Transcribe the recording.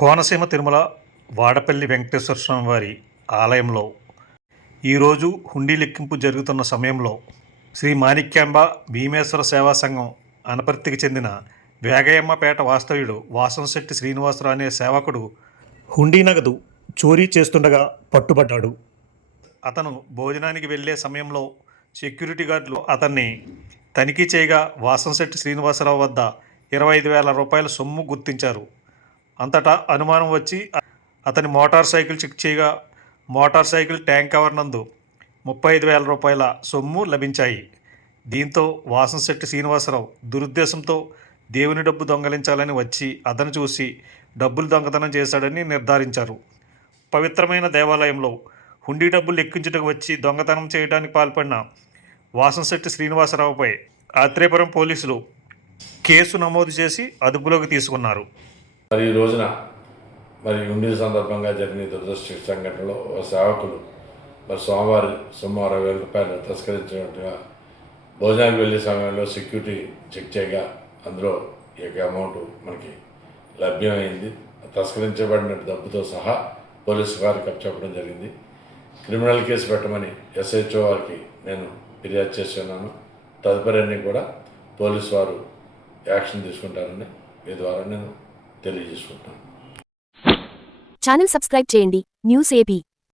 కోనసీమ తిరుమల వాడపల్లి వెంకటేశ్వర స్వామి వారి ఆలయంలో ఈరోజు హుండీ లెక్కింపు జరుగుతున్న సమయంలో శ్రీ మాణిక్యాంబ భీమేశ్వర సేవా సంఘం అనపర్తికి చెందిన వేగయమ్మపేట వాస్తవ్యుడు వాసంశెట్టి శ్రీనివాసరావు అనే సేవకుడు హుండీ నగదు చోరీ చేస్తుండగా పట్టుబడ్డాడు. అతను భోజనానికి వెళ్ళే సమయంలో సెక్యూరిటీ గార్డులు అతన్ని తనిఖీ చేయగా వాసంశెట్టి శ్రీనివాసరావు వద్ద ఇరవై ఐదు వేల రూపాయల సొమ్ము గుర్తించారు. అంతటా అనుమానం వచ్చి అతని మోటార్ సైకిల్ చెక్ చేయగా మోటార్ సైకిల్ ట్యాంక్ కవర్ నందు ముప్పై ఐదు వేల రూపాయల సొమ్ము లభించాయి. దీంతో వాసంశెట్టి శ్రీనివాసరావు దురుద్దేశంతో దేవుని డబ్బు దొంగలించాలని వచ్చి అతను చూసి డబ్బులు దొంగతనం చేశాడని నిర్ధారించారు. పవిత్రమైన దేవాలయంలో హుండీ డబ్బులు లెక్కించుటకు వచ్చి దొంగతనం చేయడానికి పాల్పడిన వాసంశెట్టి శ్రీనివాసరావుపై ఆత్రేయపురం పోలీసులు కేసు నమోదు చేసి అదుపులోకి తీసుకున్నారు. మరి ఈ రోజున మరి ఉండి సందర్భంగా జరిగిన దురదృష్ట సంఘటనలో సేవకులు మరి సోమవారం సుమారు అరవై వేల రూపాయలు తస్కరించినట్టుగా భోజనానికి వెళ్ళే సమయంలో సెక్యూరిటీ చెక్ చేయగా అందులో ఈ యొక్క అమౌంట్ మనకి లభ్యమైంది. తస్కరించబడిన డబ్బుతో సహా పోలీసు వారికి చెప్పడం జరిగింది. క్రిమినల్ కేసు పెట్టమని ఎస్హెచ్ఓ వారికి నేను ఫిర్యాదు చేస్తున్నాను. తదుపరి అన్నీ కూడా పోలీసు వారు యాక్షన్ తీసుకుంటారని మీ ద్వారా నేను తెలియజేసుకుంటాను. ఛానల్ సబ్స్క్రైబ్ చేయండి. News AP